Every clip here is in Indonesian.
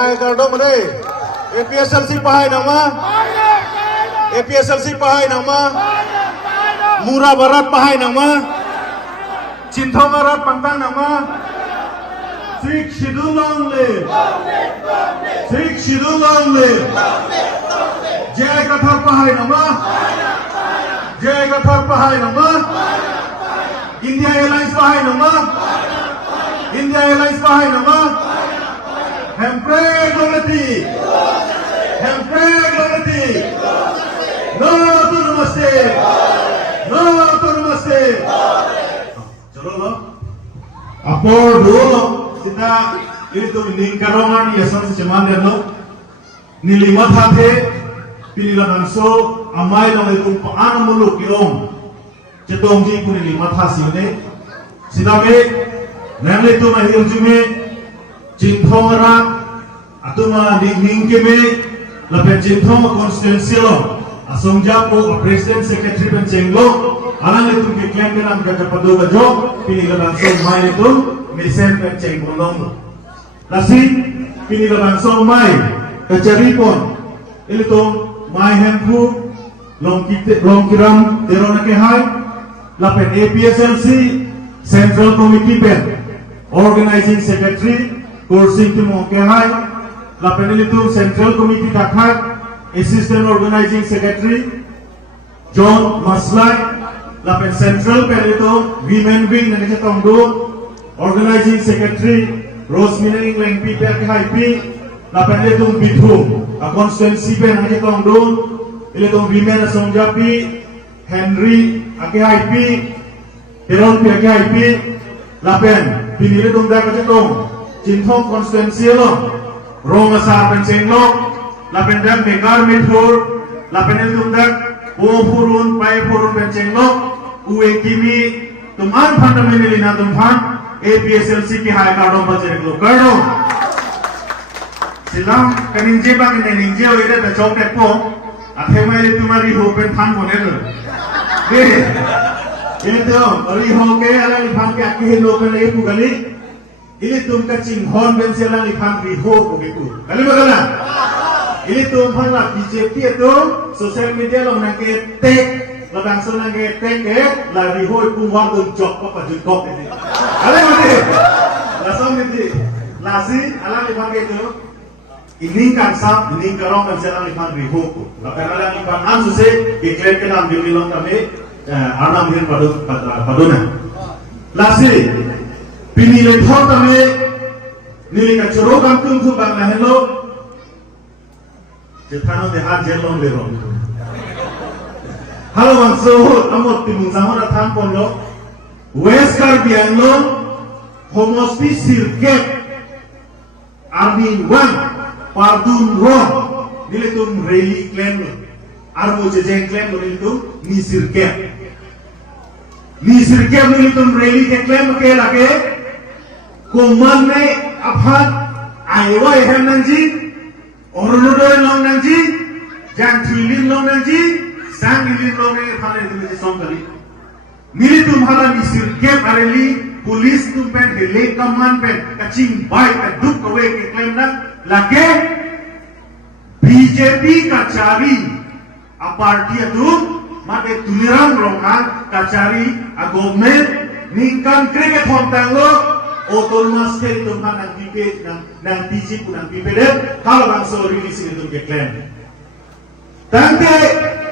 hai gardo mare APSLC pahai nama APSLC pahai nama Mura Barat pahai nama Cinthong Barat pantang nama Sik Shidul long live Sik Shidul long live Jai Kathar pahai nama Jai Kathar pahai nama India Airlines pahai nama India Airlines pahai nama Hempreg Longati Hempreg Longati No to namaste No to namaste Chalo lo Apor dulu kita itu ningkarongan ya sang sejaman dan lo nilimat hati pilih langsung amai dong itu paan muluk yong cetong ji pun nilimat hasil ne sidabe namle itu mahir jume cinthong orang atau mah ning keme lepas cinthong konstitusi lo asong japo presiden sekretari pencenglo alang itu keklaim kenam kata padu bajo pilih langsung main itu mesen penceng bolong nasi pilih langsung main keceripon itu main handphone long kiram terona ke hai lapen APSLC Central Committee pen Organizing Secretary Kursing Timo ke hai lapen itu Central Committee Dakhat Assistant Organizing Secretary John Maslai lapen Central pen itu Women Wing dan ketong do Organizing Secretary Rosmina Inglang PPR KHP lapan itu bidhum constituency pen ang ketong do itu women asong japi Henry KHP Heron KHP lapan pinili tung dak ketong Cinthong constituency lo Rong asar penceng lo lapan dak Megar Mithur lapan itu dak Purun Pai Purun penceng lo uwe kimi tuman fundamental na tumhan APSLC ki hai kardom bajere lo kardo silam kaninje bang ne ninje oire da chokte po athe mai tumari hopen than bone lo de itu ori hoke ala ni phang ke akhi lo pen e pugali ini tum ka chinghon ben sela ni phang ri ho ko bitu kali bagala ini tum phang la BJP itu social media lo na ke tek ladang senang ke tengke lari hoi puwang dun jok apa jengkok ini ale mati langsung mati lasi ala lipan itu ini kan sab ini karong kan jalan lipan riho lapan ala lipan am suse diklaim ke nam dilong kami anam din paduna lasi pinilai thor kami nili ka choro kam tum tu bang lahelo jethano dehan jelong lerong Halo Bang Suhud, amot timung sahur datang pondok West Karbian lo Homospi Sirket Army 1 Pardun Ron Nilitum Rally Clan lo Armo Jejeng Clan lo nilitum Ni Sirket Ni Sirket nilitum Rally Clan lo ke lage Kuman me Abhat Aywa ehem nangji Oronodoy long nangji Jang Trilin long nangji sang ini loge thane dile songkali mili tumhara misir gap areli police tumpen hele kaman pen kaching bai ka duk kawe ke claim na lage BJP kachari a party atu mate tuliram rongha kachari a government ningkan krege thontang lo autonomous ke tumhan nang pipe nang PG kunang pipe de kalau bangso release itu ke claim tangke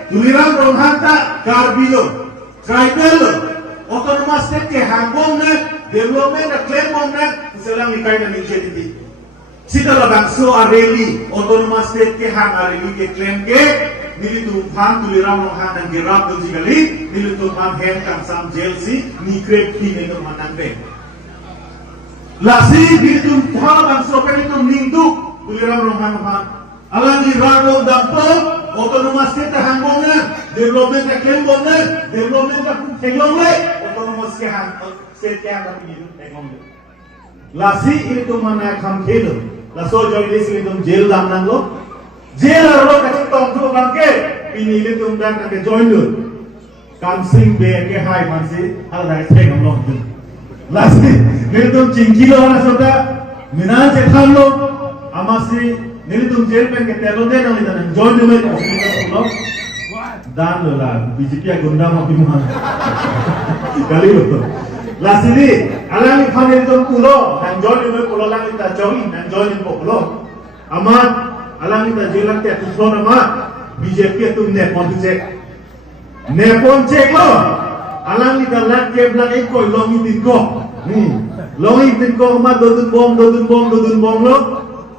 Tuliran Ronghanta Garbilo Tribal Autonomous State ke Hangong na Development na claim mong na Isalang likay na initiative Sita labangso areli Autonomous State ke Hang areli ke claim ke Nilitumpan Tuliran Ronghanta ng girap dun sigali Nilitumpan hen kang sam jail si Nikrep kinenong manangbe Lasi nilitumpan labangso penitum ningduk Tuliran Ronghanta Alang girap dampo Autonomous State hangong na development na claim bon na development na tenglong le autonomous ke hang state ke hang pinilo tenglong le lasi itu mana kham khelo laso join this itu jail dam nang lo jail ro ka tong tu bang ke pinilo tum dan ka join lo kam sing be ke hai man si hal dai tenglong lo lasi itu tum chingki lo na soda minan che tham lo amasi nilitum jail pen ke telo de nang litan join de mai ko dan la BJP gunda ma bimana kali lo la sini alami khane nilitum pulo nang join de mai pulo lang lita join nang join de pulo amat alami ta jilang te tu nama BJP tu nepon cek lo alami ta lat ke blak ekoi longi tin ko longi tin ko ma dodun bom lo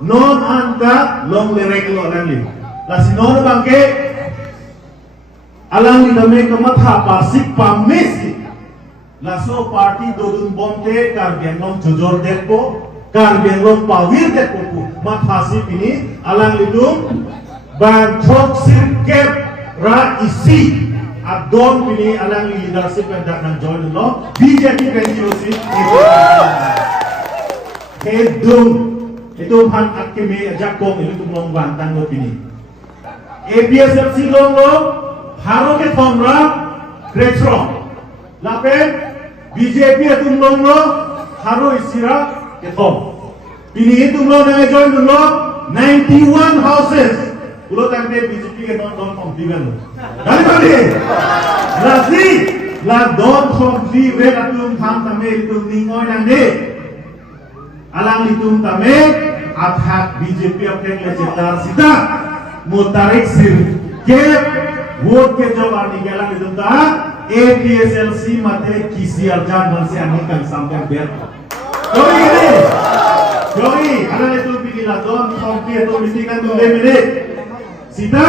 non anta long lerek lo alami la sinon bangke alami ta me kamatha pasik pamesi la so party dodun bom te kar genong jojor dekpo kar genong pawir dekpo mathasi pini alang lidum ban thok sirkep ra isi adon pini alang leadership and nang join lo BJP kanjirosi kedung itu han akime jakong itu tumong bantang lo pini APSFC long lo haro ke thomra gretro lapen BJP tumong lo haro isira ke thom pini itu lo nang join lo 91 houses ulo tangte BJP ke non from digan lo kali lasi la don from di we atum tham tame itu ningoy nang de alang itum tame athak BJP apne le cetar sita mutarik sir ke vote ke jawab nigalang itum ta APSLC mate KCR jan mansi ani kan sampai ber Jogi, alang itu pilihlah don from ke to misikan tu le mene sita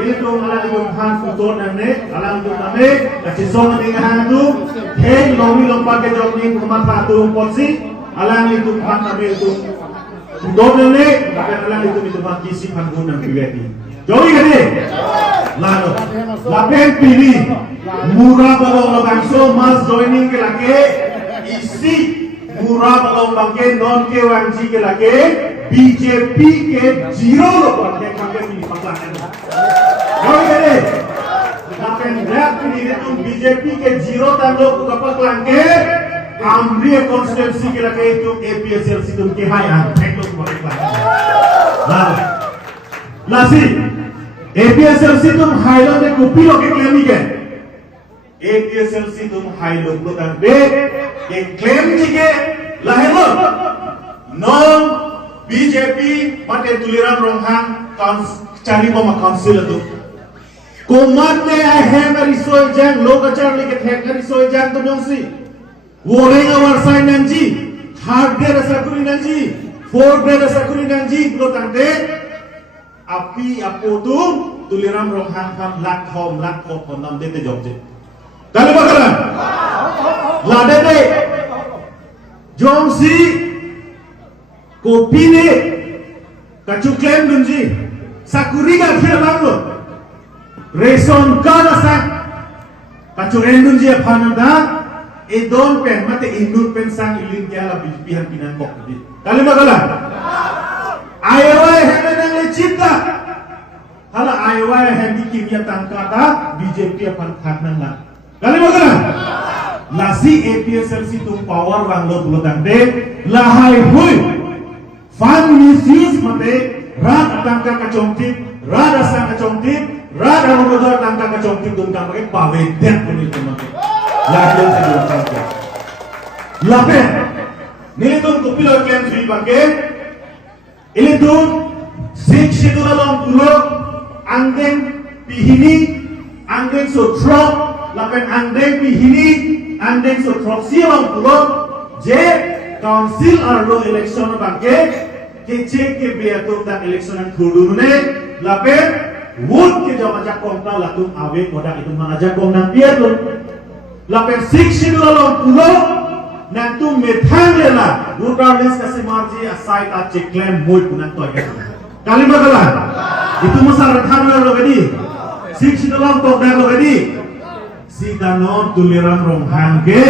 ini tu alang itu han futon namne alang itu tame kasi song dengan tu hey lomi lompat ke jogi kumat satu porsi alang itu han tame itu futon namne tapi alang itu makisi han guna pilih jogi kene lalu lapen pilih murah balong logangso mas joining ke lake isi murah balong bangke non ke wangji ke lake BJP ke zero loh ke kami pilih pasangan jogi kene lapen berat pilih itu BJP ke zero tando kapak langke amri konstitusi ke lake itu APSLC itu ke hayan eklo kapak langke lalu lasi APSLC तुम हाइलो में कुपी लोगे क्लेम ही क्या APSLC तुम हाइलो को तंबे ये क्लेम ही क्या लाहेलो non BJP मटे तुलिराम रोंघांग चारी बमा काउंसिल तो कोमत में आई है मेरी सोई जंग लोग अचार लेके थे मेरी सोई जंग तुम योंसी वो रेंगा वर्षाई नंजी थर्ड ग्रेड असकुरी नंजी फोर्थ ग्रेड असकुरी नंजी लो Tambe api apotum tuliram rohan kan lakhom konam dete jobje kali bakaran la dete jongsi kopi ne kacuklem dunji sakuri ga firmango reson kana sa kacuren dunji aphananda edon pen mate inut pen sang ilin kala bihan pinan kok kali bakaran Ayawai henang lecita, hala ayawai hendi kimia tangkata BJP akan kanan lah. Kali mana? Lasi APSLC tu power banglo bulu tangde, lahai hui, fan misuse mate, rad tangka kacongtip, rad asang kacongtip, rad anugerah tangka kacongtip tu tangka pakai pawedet puni tu mate. Lahir sebelum tangka. Lapen, nilai tu kupilo kian sui pakai. Ini tu sikshit dalam pulau angin pihini angin sotrok lapen angin pihini angin sotrok siang pulau je council arlo election bangke kecek ke biatur dan election kudu ne lapen wood ke jama jakong ta latung awe koda itu mana jakong nang biatur lapen sikshit dalam pulau nanti metang lela, regardless kasih marji asai tak ceklem mood punan toy. Kali bagalan, itu masalah thangar lo gadi, siksi dalam tok dah lo gadi, si danon tuliran romhan ke,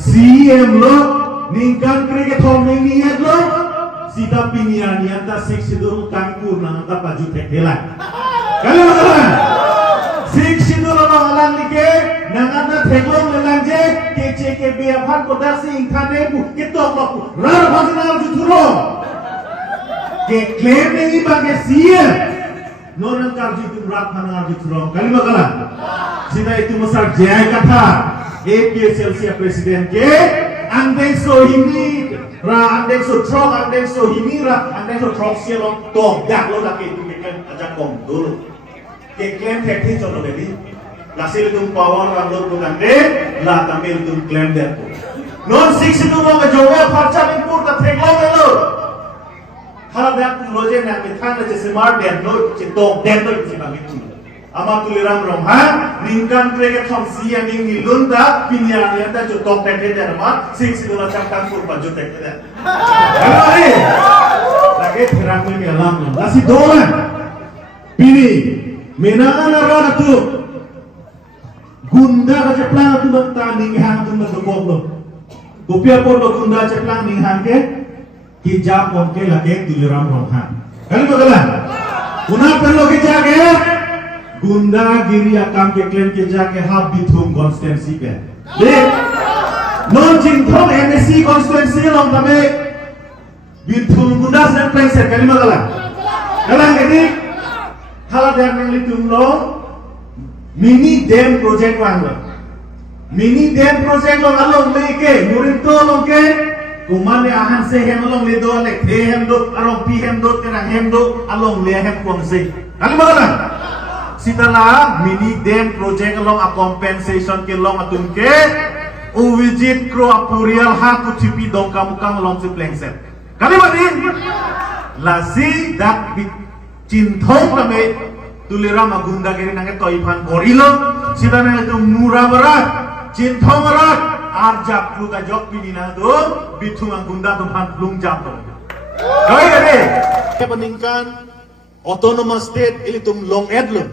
CM lo, ningkan kriket home niat lo, si tapi niat ta siksi dulu kangkur nang ta paju tekelan. Kali bagalan, siksi dulu lo alang like, nang anda teklong lelanje. Kece biarkan kodasi ingkane bu kita apa rara bagaimana juturo ke klaim ini bagi sia non angkar jitu rat panang jitu rom kali bakalan sina itu masar jaya kata APSLC presiden ke andai so ini ra andai so trok andai so ini ra andai so trok sia lo tong dak lo laki itu kan ajak kom dulu ke klaim teknis contoh ini lasil itu power rambut bukan deh lah tampil itu klaim dia non six itu mau kejowe parca impur tak teglong lo kalau dia pun loje nak kita nak smart dia lo cintok dia lo cinta itu ama tuliram romha ringkan kreket from sia ning nilunda pinya dia tak cintok dia nama six itu lah cakap pur baju tek dia lagi terang ni alam nasi doa pini menangan arah tu gunda keceplang tu bertanding hang tu bergobok lo Kupia pun lo gunda ceplang ning hangke hijab oke lagi tuliram rohan. Kali bagalan? Una perlu kita ke gunda giri akam ke klaim kita ke hab bitum konstituensi ke. Dek non jingthong MSC konstituensi long tame bitum gunda sen pengser kali bagalan? Kalang ini kalau dia menglitung lo mini dam project wang lo. Mini dam project long along leke murid to long ke kumane ahan se hem long le do le the hem do arong pi hem do kena hem do along le hem kuang se kali bagalan sitala mini dam project long a compensation ke long atun ke uwijit kro apurial ha ku tipi dong kamu kang long se plengset kali badin lasi dak bit cinthong lame tuliram agunda kiri nange toipan gorilo sitana itu murah berat cinthong berat arjak lu kajok pinina tu bitung agunda tuhan belum jatuh. Kau ini peningkan autonomous state ini tum long edlo.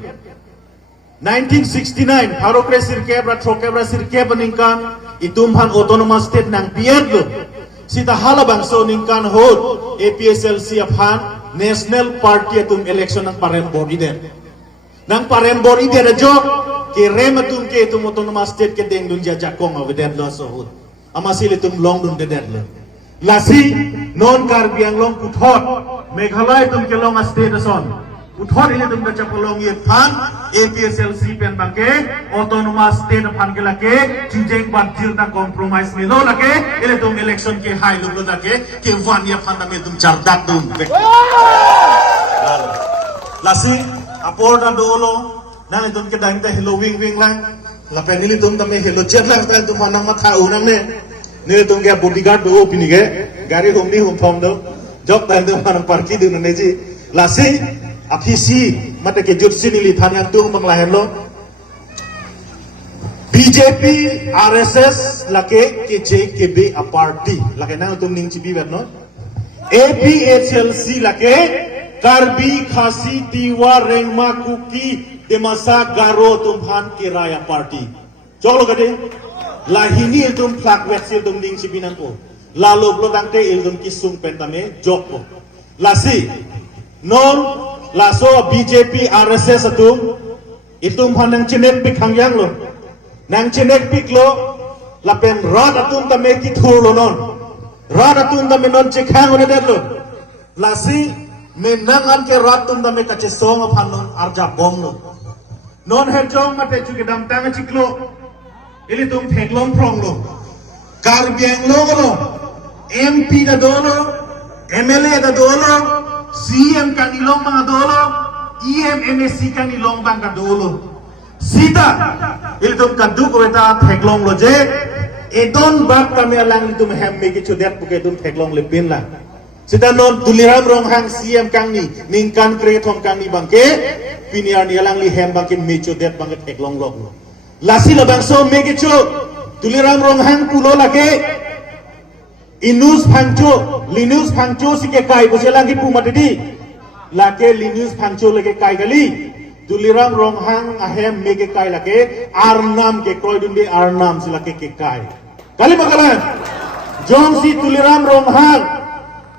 1969 Parokre sirke Trokebra sirke peningkan itu man autonomous state nang piedlo. Sita hala bangso ningkan hod APSLC aphan National Party atum election nang paren body der. Nang paren body der jok kire matum ke itu autonomous state ke deng dun jajak kong aweden lo sohut amasil itu long dun deder lo lasi non kar biang long puthot meghalaya tum ke long state son puthot ile tum jajak long ye phan APSLC pen bangke autonomous state phan ke lake chijeng badjil ta compromise me lo lake ile tum election ke high lo lake ke wan ye phan me tum chardak tum lasi aporda dolo nang itu kita kita hello wing lang, lapen ini tuh kami hello jet lang, kan tuh manang mata unang ne tuh kayak bodyguard do pini ke, gari hom ni hom thom do, jok tan tuh manang parki do nane ji, lasi, apisi, mata ke jutsi ni lithan yang tuh menglahen lo, BJP, RSS, lake KJKB a party, lake nang tuh ning cibi berno, APSLC lake, Karbi, Khasi, Tiwa, Rengma, Kuki, Demasa, Garo, Tumhan, Kiraya Party. Jolo gade, lahini iltum plak wetsil tum ding sibinan po. Lalu blotangte iltum kisung pentame jokpo. Lasi, non laso BJP RSS atum itum hanang cinek pik hangyang lo. Nang cinek pik lo lapen rad atum tame kithur lo non. Rad atum tame non cikhang one lo. Lasi menangan ke ratum dame kace song of hanon arja bom lo non herjong mate chuke dam tanga chiklo ili tum theklong prong lo kar biang lo MP da dolo MLA da dolo CM kanilong mga dolo MSC kanilong bang ka dolo sita ili tum kadu ko eta theklong lo je edon bab kami alang tum hemme ki chudet puke tum theklong le pin la sita non tuliram rong hang CM kang ni ningkan kreatom kang ni bangke piniar ni alang li hem bangke mecho det bangke teklong long lasi la bangso mege cho tuliram rong hang pulo lake inus phangcho linus phangcho sike kai bo selang ki puma dedi lake linus phangcho lake kai gali tuliram rong hang ahem mege kai lake arnam ke kroy dundi arnam silake ke kai kali bakalan jong si tuliram rong hang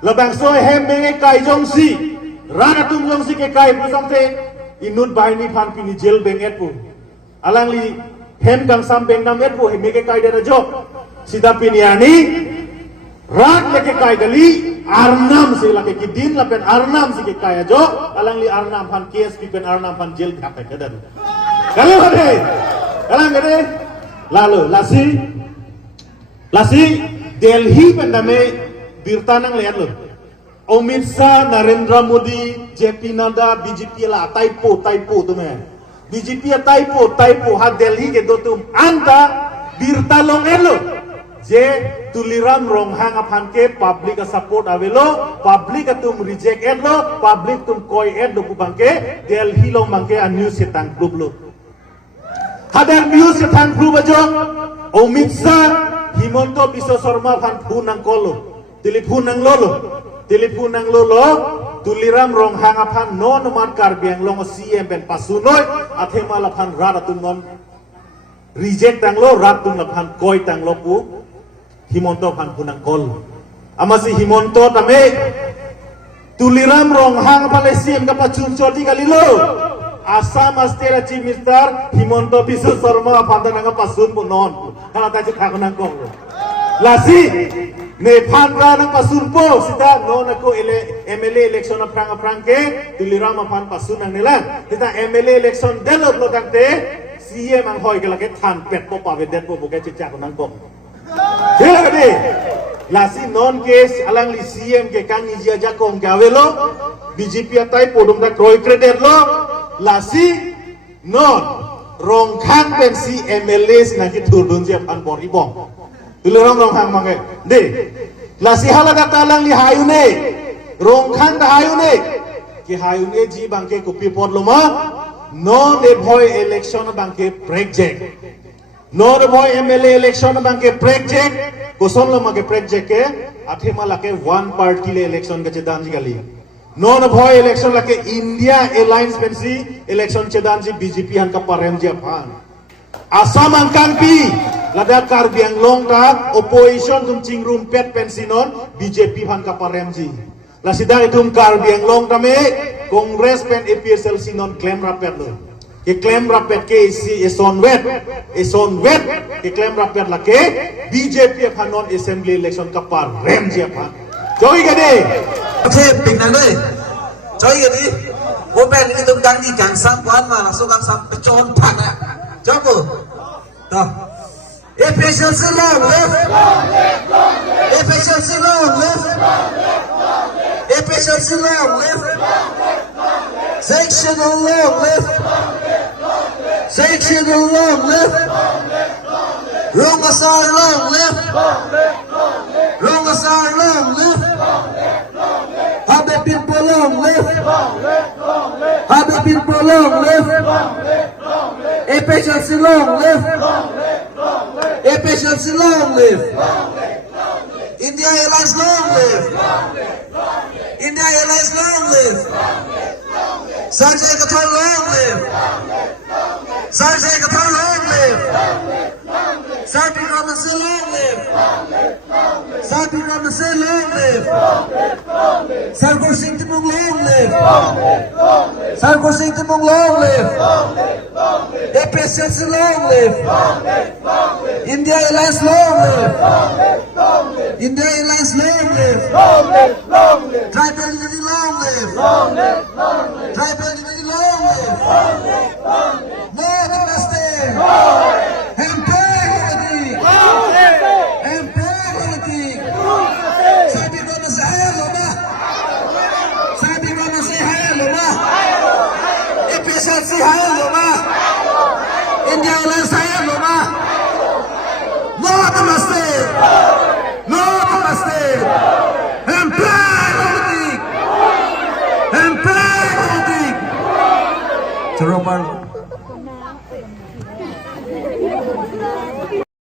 labang soy hem menge kai jong si rana tum jong si ke kai pusang te inut bai ni phan pini jel benget pu alang li hem kang sam beng nam et pu hem menge kai dera jok sida piniani rak leke kai gali arnam si lake kidin lapen arnam si ke kaya jo alang li arnam pan kes pipen arnam pan jel kata kedan kalau gede lalu lasi Delhi pendame birtanang lihat lo Amit Shah, Narendra Modi, JP Nadda, BJP lah typo tu me BJP typo ha Delhi ke do tum anta birtalong elo je tuliram rong hang apan ke public support avelo public atum reject elo public tum koi do bangke Delhi long bangke a news setang group lo hadar news setang group ajo Amit Shah Himonto Biswa Sarma fan punang kolo telepon nang lolo tuliram rong hang apan non nomar karbiang long CM ben pasunoi athema lapan radatun non reject tang lo ratun lapan koi tang lo pu Himonto fan punang kol amasi Himonto tame tuliram rong hang apan CM kapacun choti kalilo Assam State Chief Minister Himonto Biswa Sarma apan nang pasun pu non kana ta chak nang kong lasi Nepal nang pasun po sita non ako MLA election na prang ke tuliram apan pasun nang nila sita MLA election delot lo kante CM ang hoy kala ke than pet po pa vedet po bukai cicak nang kong jela gede lasi non case alang li CM ke kang ija jakong gawelo BJP atai podum da kroi credit lo lasi non rong khang pensi MLA sinaki turdun je pan bor ibong tuliram rong hang mangai de lasi halaga talang li hayune rong khang da hayune ki hayune ji bangke kopi pot loma no de boy election bangke break jack no de boy MLA election bangke break jack koson loma ke break jack ke athema lake one party le election ke chedan ji gali no de boy election lake India Alliance pensi election chedan ji BJP han ka parem je pan Assam angkang pi lada karbiang long ta opposition tum chingrum pet pensinon BJP han kaparem ji la sidang itum karbiang long ta me Congress pen APSL sinon claim rapet lo ke claim rapet ke si eson wet ke claim rapet la ke BJP hanon assembly election kaparem ji pa joy gade che ping na le joy gade wo pen ni tum dang ni jang sam kwan ma so kang sam pechon phang a jogo ta efficiency long left efficiency long left efficiency long left sectional long left sectional long left Rungasar long left Rungasar long left Habe people long left Habe people long left efficiency long left efficiency long live India Airlines long live India Airlines long live Sanjay Kathar long live Sanjay Kathar long live Sati Ramase long live Sati Ramase long live Sarkar Singh Timung long live Sarkar Singh Timung long live efficiency long live India Airlines long live India Airlines long live Tribal unity long live Tribal unity long live More Namaste MP unity Sabi ko na sa hello ba Sabi ko na sa hello ba efficiency hello ba India Airlines hello ba No Namaste No Namaste MP unity Jerome